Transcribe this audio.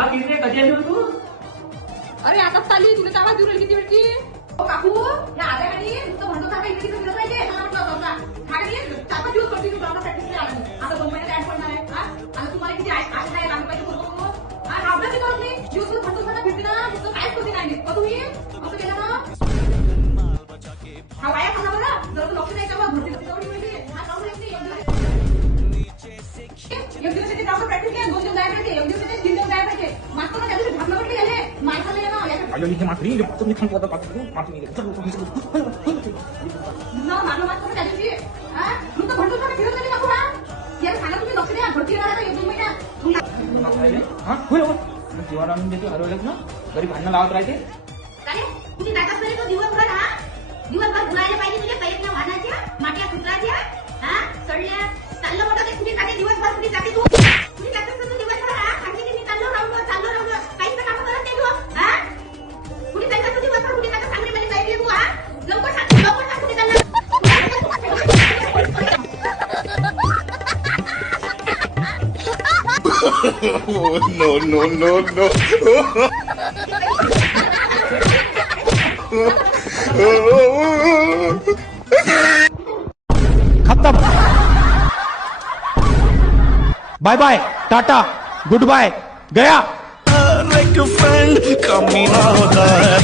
का किती कधी आली तू? अरे आता चालली तुला आवाज देऊ राहिली किती वेळची काकू या आल्या आणि नुसतं म्हणतो का इकडे तिकडे फिरत राहायचे मला म्हटलं होता खाली 4-5 दिवस करते तुला प्रॅक्टिस आला आता 2 महिन्यात ऍड पडणार आहे हा आता तुम्हाला किती आशा आहे लागू पाहिजे बरोबर हा अभ्यास करत नाही दिवस म्हणतो मला फिरते ना नुसतं कायच करते नाही का तुम्ही असं केलं ना हा वाया खाना बरं जर लक्ष नाही का भरती तेवढी मिळते हा काऊन येते एक दिवसाची जाऊन प्रॅक्टिस केली 2 दिवस जायला पाहिजे एक दिवसाचे 3 दिवस जायला पाहिजे मास्तर त्या दिवशी भागणं पडली गेले माणसाला ना ayo ini materi ini patut kan buat apa tuh materi ini ना मागं मास्तर त्या दिवशी हा नुसतं म्हणतो का फिरत नाही काकू हा याला सांगा तुम्ही लक्ष द्या भरती राहणार एक 2 महिन्यात हा होय होय जीवाला आणून देतो हरवलं ना घरी भांडणं लावत राहते अरे तुझी नाटक करे तो दिवसभर हा दिवसभर भुलायला पाहिजे तुझे प्रयत्न वाहनाच्या माट्या सुत्राच्या हा सडल्या चाललं मोठं ते तुझी जाते दिवसभर तुझी जाते तू तुझी जाते तू दिवसभर हा खाली किती चाललो राहून काहीच काम करत नाही तू हा कुठे जायचं तू दिवसभर कुठे जायचं सांगणे मला जायचे तू हा लवकर सांग कुठे चाललं no, no, no, no. खत्म bye bye tata goodbye गया Like a friend, कमी ना होता है